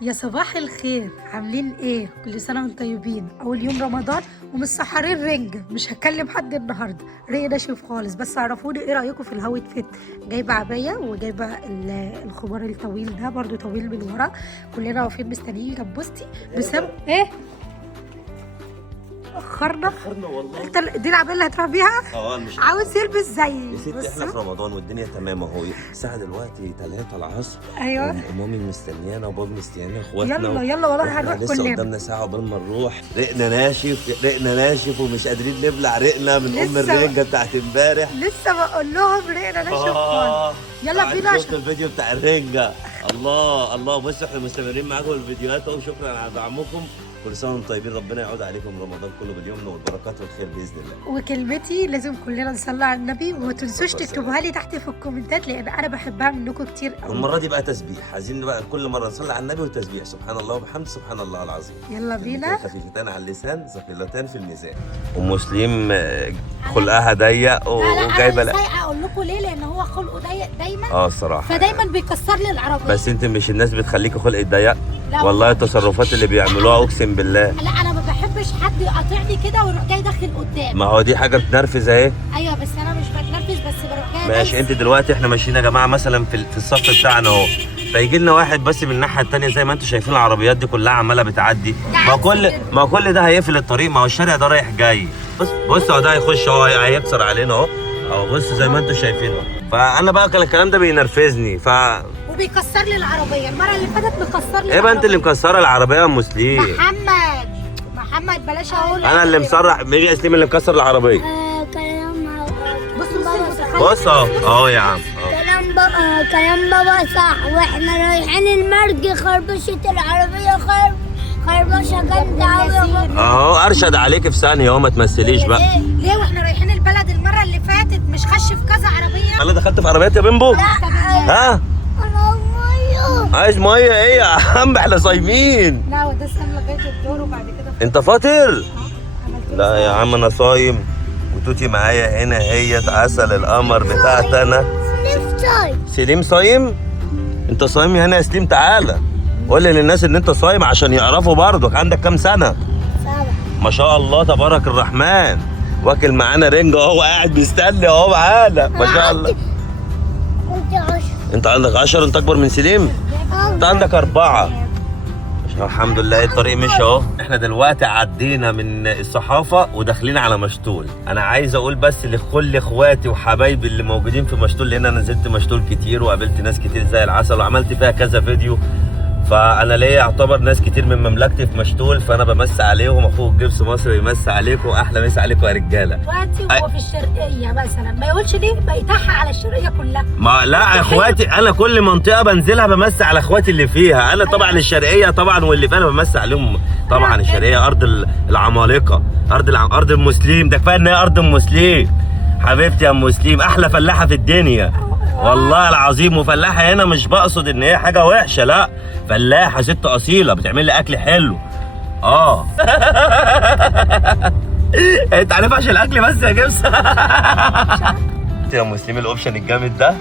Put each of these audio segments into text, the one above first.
يا صباح الخير، عاملين ايه؟ كل سنه وانتم طيبين. اول يوم رمضان ومسحرين رنجة. مش هكلم حد النهارده، رنجة ناشف خالص. بس عرفوني ايه رايكم في الهاوت فيت. جايبه عبايه وجايبه الخمار الطويل ده برضو طويل من ورا. كلنا واقفين مستنيين جنبوستي بسبب ايه؟ اخرنا والله. انت دي العبايه اللي هتروح بيها؟ مش عاوز يلبس زيي. يا ستي احنا في رمضان والدنيا تمام اهو. الساعه دلوقتي 3 العصر. ايوه ومامي مستنيانا وبابا مستنيانا اخواتنا. يلا والله هنروح لسه كلنا. قدامنا ساعه قبل ما نروح. رقنا ناشف ومش قادرين نبلع رقنا من ام لسه الرنجه بتاعت امبارح. لسه بقول لهم رقنا ناشف خالص. يلا بينا شفت الفيديو بتاع الرنجه. الله بصوا احنا مستمرين معاكم الفيديوهات اهو. شكرا على دعمكم. كل سنه وانتم طيبين. ربنا يعود عليكم رمضان كله باليمن والبركات والخير باذن الله. وكلمتي لازم كلنا نصلي على النبي، وما تنسوش تكتبوها لي تحت في الكومنتات لان انا بحبها منكم كتير قوي. والمره دي بقى تسبيح، عايزين بقى كل مره نصلي على النبي وتسبيح. سبحان الله وبحمده سبحان الله العظيم. يلا بينا. خفيفتان على اللسان ثقيلتان في الميزان. ام مسلم خلقها ضيق وجايبه. لا انا اقول لكم ليه، لان هو خلقه ضيق دايما. الصراحه فدايما بيكسر لي العربيه. بس انت مش الناس بتخليكي خلقك ضيق. لا والله التصرفات اللي بيعملوها اقسم بالله. لا انا ما بحبش حد يقاطعني كده ويروح جاي داخل قدام. ما هو دي حاجه بتنرفز اهي. ايوه بس انا مش بتنرفز، بس بروح جاي. ماشي انت دلوقتي احنا ماشيين يا جماعه مثلا في الصف بتاعنا اهو. فيجي لنا واحد بس من الناحيه الثانيه زي ما انتم شايفين العربيات دي كلها عماله بتعدي. ما كل ده هيقفل الطريق. ما هو الشارع ده رايح جاي. بص اهو ده هيخش اهو هيكسر علينا اهو بص زي ما انتم شايفين اهو. فانا بقى الكلام ده بينرفزني وبيكسر لي العربيه. المره اللي فاتت مكسر لي. ايه بقى انت اللي مكسره العربيه يا ام سليم؟ محمد بلاش اقول. انا اللي مسرح. مين يا سليم اللي مكسر العربيه؟ بص اهو يا عم. كلام بابا صح. واحنا رايحين المرج خربشت العربيه خربشه جامده قوي اهو ارشد عليك في ثانيه اهو. ما تمثليش بقى. ليه واحنا رايحين البلد المره اللي فاتت مش خش في كذا عربيه؟ انا دخلت في عربيات يا بيمبو. ها عايز ميه ايه يا عم؟ احنا صايمين. لا وده استنى لغايه الدور وبعد كده. انت فاطر؟ لا يا عم انا صايم وتوتي معايا هنا. هي عسل القمر بتاعت انا. سليم صايم؟ انت صايم هنا يا سليم؟ تعالى قول للناس ان انت صايم عشان يعرفوا برضك. عندك كام سنه؟ 7. ما شاء الله تبارك الرحمن. واكل معانا رنجة اهو قاعد بيستنى اهو معانا ما شاء الله. انت عندك 10. انت اكبر من سليم؟ انت عندك 4. الحمد لله الطريق مشي اهو. احنا دلوقتي عدينا من الصحافه وداخلين على مشتول. انا عايز اقول بس لكل اخواتي وحبايبي اللي موجودين في مشتول، لان انا نزلت مشتول كتير وقابلت ناس كتير زي العسل وعملت فيها كذا فيديو. فانا ليا يعتبر ناس كتير من مملكتي في مشتول، فانا بمسي عليهم. اخوك جبس مصر بيمسي عليكم. احلى مسا عليكم يا رجاله. دلوقتي هو في الشرقيه مثلا ما يقولش ليه بيتحى على الشرقيه كلها. ما لا اخواتي انا كل منطقه بنزلها بمسي على اخواتي اللي فيها. انا طبعا الشرقيه طبعا واللي فيها انا بمسي عليهم طبعا. الشرقيه ارض العمالقه، ارض المسلم. ده كفايه ان هي ارض المسلم. حبيبتي يا ام مسلم احلى فلاحه في الدنيا والله العظيم. وفلاحه هنا مش بقصد ان هي حاجه وحشه، لا فلاحه ست اصيله بتعمل لي اكل حلو. انت عارف عشان الاكل بس يا جبس. يا مسلم الاوبشن الجامد ده. انت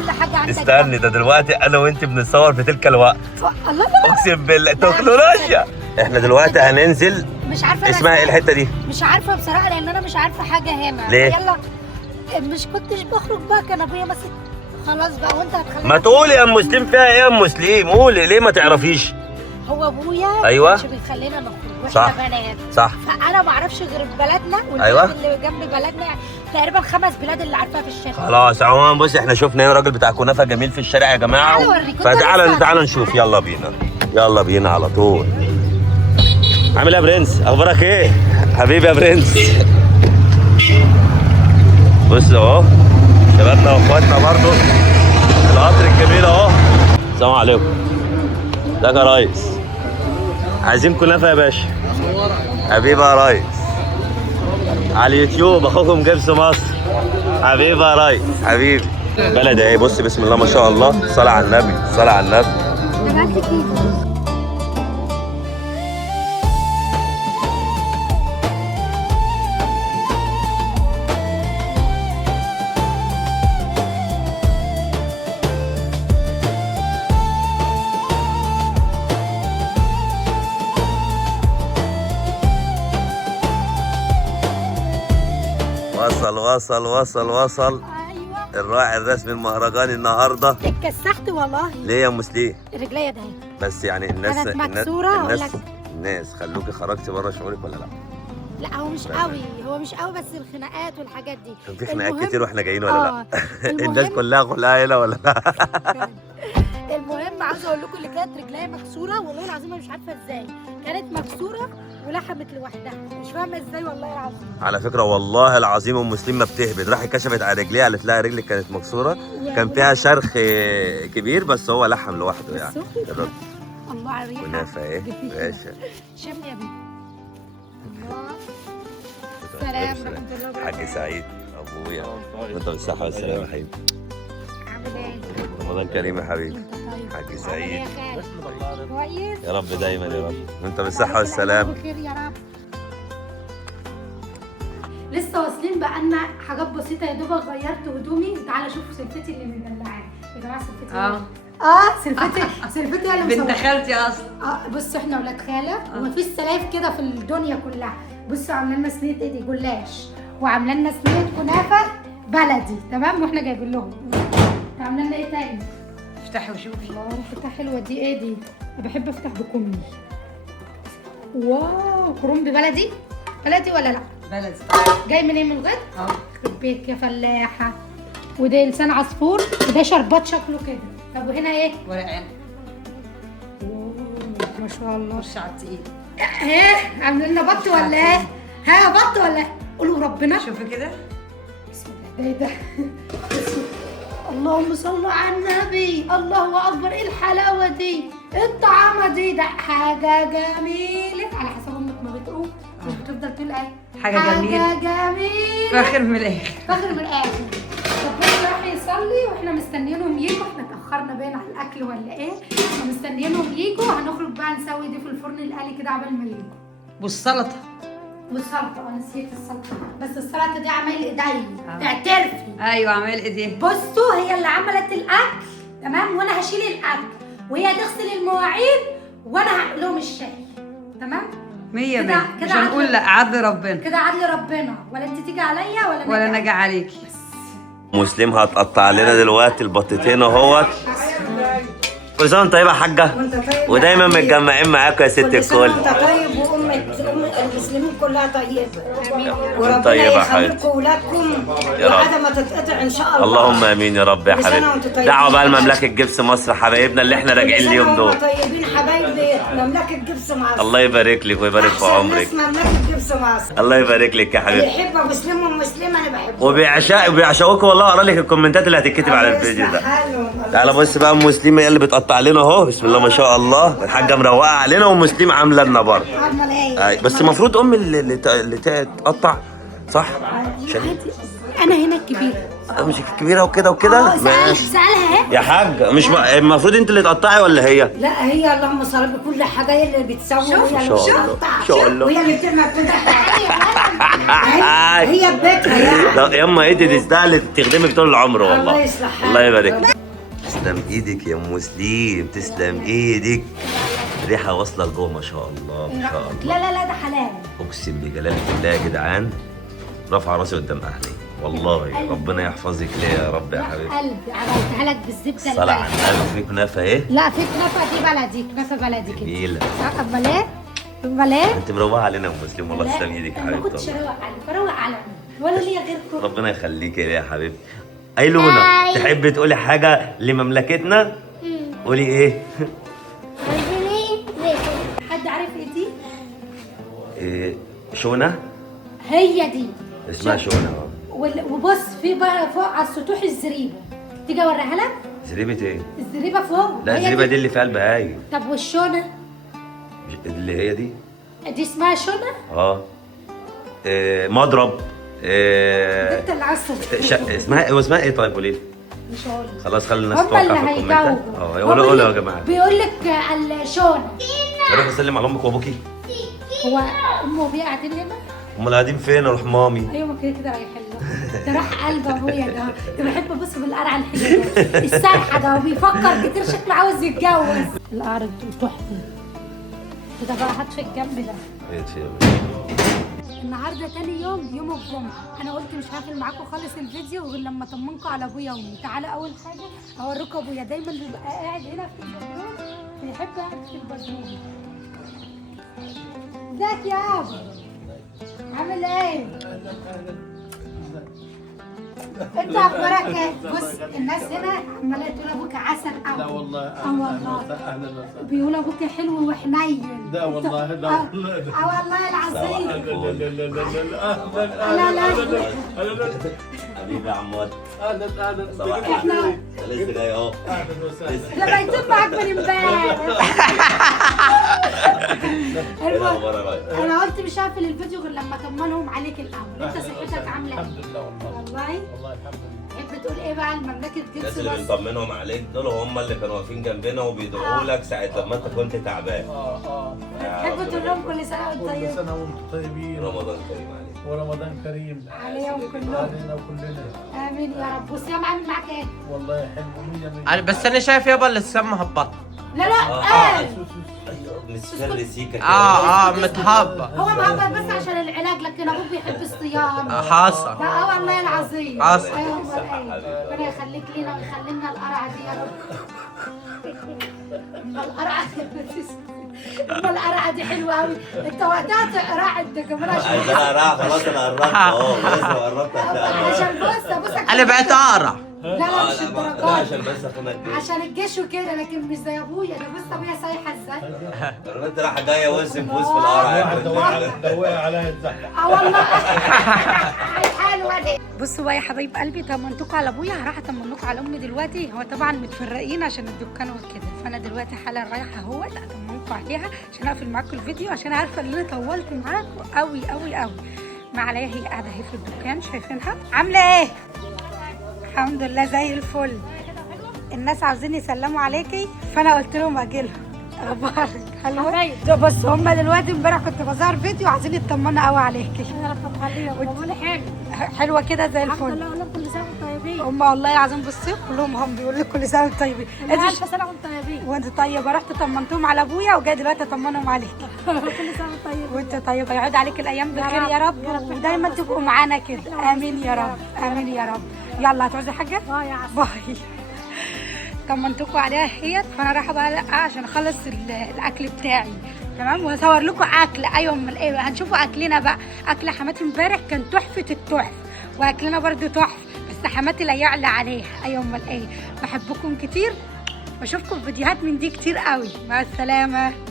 كل حاجه عندك. استني ده دلوقتي انا وانت بنصور في تلك الوقت. الله اقسم بالله تكنولوجيا. احنا دلوقتي هننزل. مش عارفه اسمها ايه الحته دي؟ مش عارفه بصراحه لان انا مش عارفه حاجه هنا. ليه؟ يلا مش كنتش بخرج بقى، كان ابويا ماسك. خلاص بقى وانت هتخليني. ما تقولي يا ام مسلم فيها ايه يا ام مسلم؟ قولي ليه ما تعرفيش؟ هو ابويا ايوه مش بيخلينا نخرج صح. واحنا بنات. صح. فانا ما اعرفش غير في بلدنا والبلد أيوة. اللي جنب بلدنا، يعني تقريبا 5 بلاد اللي عارفاها في الشارع. خلاص عموما بص احنا شفنا هنا راجل بتاع كنافه جميل في الشارع يا جماعه. تعالوا اوريكم. فتعالى نشوف. يلا بينا على طول. عامل ايه يا برنس؟ اخبارك ايه؟ حبيبي يا برنس. بص اهو شبابنا واخواتنا برضو القطر الجميل اهو. السلام عليكم. ازيك يا ريس؟ عايزين كنافه يا باشا. حبيبي يا ريس. على اليوتيوب اخوكم جبس مصر. حبيبي يا ريس حبيبي. بلد اهي بص بسم الله ما شاء الله. صلاه على النبي صلاه على النبي. وصل ايوه الراعي الرسمي المهرجان النهارده. اتكسحت والله. ليه يا مسلم؟ رجليا ده بس يعني الناس كانت مكسورة الناس ولا- الناس خلوكي خرجتي بره شعورك ولا لا؟ لا هو مش قوي، هو مش قوي، بس الخناقات والحاجات دي. كان في خناقات المهم- كتير واحنا جايين ولا لا؟ الناس المهم- كلها خلقها هنا ولا لا؟ المهم عاوزه اقول لكم اللي كانت رجليا مكسوره والله العظيم انا مش عارفه ازاي كانت مكسوره ولحمت لوحدها، مش فاهمه ازاي والله العظيم. على فكره والله العظيم ام مسلم ما بتهبد، راحت كشفت على رجليها قالت لها رجلك كانت مكسوره، كان فيها شرخ كبير بس هو لحم لوحده يعني. الراجل الله على الريحه. كنافه ايه باشا. شم يا بيه. الله. سلام ورحمه الله وبركاته. حاج سعيد ابويا وانت بالصحه والسلامه يا حبيبي. عامل ايه؟ رمضان كريم يا حبيبي. وانت طيب. حاج عامل ايه سعيد. يا خالد؟ كويس؟ يا رب دايما يا رب وانت بالصحه والسلامه. بخير يا رب. لسه واصلين بقالنا حاجات بسيطه، يا دوبك غيرت هدومي. تعالى شوفوا سلفتي اللي مدلعاني يا جماعه. سلفتي سلفتي هي اللي بنت مصورة. خالتي اصلا. بصوا احنا ولاد خاله ومفيش سلايف كده في الدنيا كلها. بصوا عامله لنا صينيه ايه دي؟ جلاش، وعامله لنا صينيه كنافه بلدي تمام، واحنا جايبين لهم. عامله لنا ايه تاني؟ افتحي وشوفي. الله ريحتها حلوه. دي ايه دي؟ انا بحب افتح بكمي. واو كرنب بلدي. بلدي ولا لا؟ بلدي. جاي من ايه؟ من الغد؟ اه يخرب بيك يا فلاحه. وده لسان عصفور وده شربات شكله كده. طب وهنا ايه؟ ورق عنب. واو ما شاء الله. خش على التقيل. ايه عاملين لنا بط ولا ايه؟ ها بط ولا ايه؟ قولوا ربنا. شوفي كده. بسم الله. ده بسم الله. اللهم صل على النبي. الله اكبر. ايه الحلاوه دي؟ ايه الطعامه دي؟ ده حاجه جميله على حسب امك ما بتقول. مش بتفضل تقول ايه؟ حاجة جميلة. حاجه جميله. فاخر من الاخر. فاخر من الاخر. ربنا راح يصلي واحنا مستنيينهم يجوا. احنا اتاخرنا باين على الاكل ولا ايه؟ احنا مستنيينهم يجوا. هنخرج بقى نسوي دي في الفرن القلي كده عبال ما يجوا. والسلطة. والسلطه نسيت السلطه، بس السلطه دي عمايل ايديا. اعترفي. ايوه عمال ايديه. بصوا هي اللي عملت الاكل تمام، وانا هشيل الاكل وهي تغسل المواعين وانا هعمل لهم الشاي تمام. 100 كده- 100 كده مش هنقول عدل. لا عدل ربنا كده عدل ربنا. ولا انت تيجي عليا ولا نجي عليكي. مسلم هتقطع لنا دلوقتي البطتين اهوت. كل سنه وانت طيبه يا حاجه وانت طيب ودايما متجمعين معاكم يا ست كل سنة الكل. وانت طيب وأم المسلمين كلها طيبة. وربنا طيبة يا يخليكم ولادكم يا رب. لحد ما تتقطع ان شاء الله. اللهم امين يا رب يا كل سنة حبيبي. وانتم طيبين. دعوه بقى لمملكه جبس مصر حبايبنا اللي احنا راجعين كل سنة اليوم وهم دول. طيبين حبايبي مملكة جبس مصر. الله يبارك لك ويبارك في أحسن عمرك. ناس مملكة جبس مصر. الله يبارك لك يا اللي حبيبي. يحب مسلم ومسلمة انا بحبه. وبيعشقوك والله. اقرا لك الكومنتات اللي هتتكتب على الله الفيديو يصلح ده. حالهم. تعالى بص بقى ام مسلم هي اللي بتقطع لنا اهو. بسم الله ما شاء الله. الحاجه مروقه علينا ومسلم عامله لنا برضه. امال ايه؟ بس المفروض ام اللي تقطع صح؟ عشان انا هنا الكبيره. مش كبيره وكده وكده. سألها ايه؟ يا حاج مش المفروض انت اللي تقطعي ولا هي؟ لا هي اللهم صل بكل حاجة هي اللي بتسوي وهي اللي ما شاء الله. بتقطع ما شاء الله. وهي اللي بتعمل كل حاجة. هي ببيتها يعني. لا يا اما ايدي تستاهل تخدمك طول العمر والله. الله يصلح حالك. الله يبارك لك. تسلم ايدك يا ام مسلم. تسلم ايدك. ريحه واصله لجوه ما شاء الله ما شاء الله. لا ده حلال. اقسم بجلال الله يا جدعان رافعه راسي قدام اهلي والله. ربنا يحفظك ليه يا رب يا حبيبي. قلبي عملتها لك بالزبده الصلاة على البلدي. النبي. في كنافه ايه؟ لا في كنافه دي بلدي، كنافه بلدي كده. جميله. امال ايه؟ امال ايه؟ انت مروقه علينا يا ام مسلم والله. تسلم ايدك يا ما حبيبتي كنتش والله. اروق عليك، بروق على مين؟ ولا ليا غيركم. ربنا يخليك يا حبيبتي. ايلونا تحبي تقولي حاجه لمملكتنا؟ قولي ايه؟ حد عارف ايه دي؟ إيه شونه؟ هي دي. اسمها شونه وبص في بقى فوق على السطوح الزريبه. تيجي اوريها لك؟ زريبه ايه؟ الزريبه فوق. لا هي الزريبه دي اللي في قلب هاي. طب والشونه؟ اللي هي دي؟ دي اسمها شونه؟ مضرب. انت اللي عصب. اسمها ايه طيب قولي لي؟ مش هقول. خلاص خلي الناس هم تتوقع اللي في الكومنتات. هيجاوبوا. قولوا يا جماعه. بيقول لك الشونه. روح اسلم على امك وابوكي. هو امه وابويا قاعدين هنا؟ امال قاعدين فين؟ اروح مامي. ايوه ما كده رايح له. ده راح قلب ابويا ده. ده بحب ابص في القرع الحلو ده. السرحه ده وبيفكر كتير شكله عاوز يتجوز. القرع تحفه. كده بقى هات في الجنب ده. النهارده تاني يوم الجمعه. انا قلت مش هقفل معاكم خالص الفيديو غير لما اطمنكم على ابويا وامي. تعالى اول حاجه اوريكم ابويا، دايما بيبقى قاعد هنا في البدروم، بيحب قاعد في البدروم. ازيك يا ابا؟ عامل ايه؟ انت اخبارك ايه؟ بص الناس هنا عماله تقول ابوك عسل قوي. لا والله والله اهلا وسهلا. بيقولوا ابوك حلو وحنين. لا والله لا والله والله العظيم. لا لا حبيبي يا عمار. اهلا صباح احنا الخير. لسه جاي اهو. اهلا وسهلا. احنا بايتين معاك من امبارح. ايه الاخبار يا ريس؟ انا قلت مش هقفل الفيديو غير لما اطمنهم عليك الاول. انت صحتك عامله ايه؟ الحمد لله والله. والله والله الحمد لله. تحب تقول ايه بقى لمملكه الناس جنس اللي مصر؟ بنطمنهم عليك دول هم اللي كانوا واقفين جنبنا وبيدعوا لك ساعة لما انت كنت تعبان. تحب تقول لهم كل سنه وانت كل طيب؟ سنه وانتم طيبين رمضان كريم عليك. ورمضان كريم عليهم كلهم. علينا وكلنا. امين يا رب. والصيام عامل معاك ايه؟ والله حلو 100 بس انا شايف يابا اللسان مهبط. لا لا ايوه مصفر سيكا كده. متهبط. هو مهبط بس عشان العلاج، لكن ابوك بيحب الصيام. حاصل. لا والله العظيم. حصل. ايوه امال ايه؟ ربنا يخليك لينا ويخلي لنا القرعه دي يا رب. القرعه دي القرعه دي حلوه قوي. انت وقتها تقرع انت كمان عايز انا اقرع خلاص انا قربت اهو لسه قربت عشان بص انا بقيت اقرا. لا لا مش لا الدرجات عشان بس اخونا الجيش. عشان الجيش وكده، لكن مش زي ابويا. ده بص ابويا سايحه ازاي. انت رايحه جايه وسم بوس في القرع يا لو وقع عليها الزحمه. اه والله حلوه دي. بصوا بقى يا حبايب قلبي، طمنتكم على ابويا، هروح اطمنكم على امي دلوقتي. هو طبعا متفرقين عشان الدكان وكده، فانا دلوقتي حالا رايحه اهوت اطمنكم عليها عشان اقفل معاكم الفيديو، عشان عارفه ان انا طولت معاكم قوي قوي قوي. ما عليا هي قاعده اهي في الدكان، شايفينها عامله ايه؟ الحمد لله زي الفل. الناس عاوزين يسلموا عليكي فانا قلت لهم اجيلهم. اخبارك حلوه؟ بس هم دلوقتي امبارح كنت بظهر فيديو عايزين يطمنوا قوي عليكي. حلوه كده زي الفل. الحمد لله. والله كل سنه وانتم طيبين. هم والله العظيم بصي كلهم هم بيقولوا لك كل سنه وانتم طيبين. الف سنه وانتم طيبين. وانت طيبه. رحت طمنتهم على ابويا وجاي دلوقتي اطمنهم عليك. كل سنه وانتم طيبين. وانت طيبه. يعود عليك الايام بخير يا رب ودايما تبقوا معانا كده. امين يا رب. امين يا رب. يلا هتعوزي حاجه؟ يا عسل. باي. طمنتكم عليها اهيت، فانا رايحه بقى عشان اخلص الاكل بتاعي تمام، واصور لكم اكل. ايوه امال ايه، هنشوفوا اكلنا بقى. اكل حماتي امبارح كان تحفه التحف، واكلنا برده تحفه، بس حماتي لا يعلى عليها. ايوه امال ايه. بحبكم كتير واشوفكم في فيديوهات من دي كتير قوي. مع السلامه.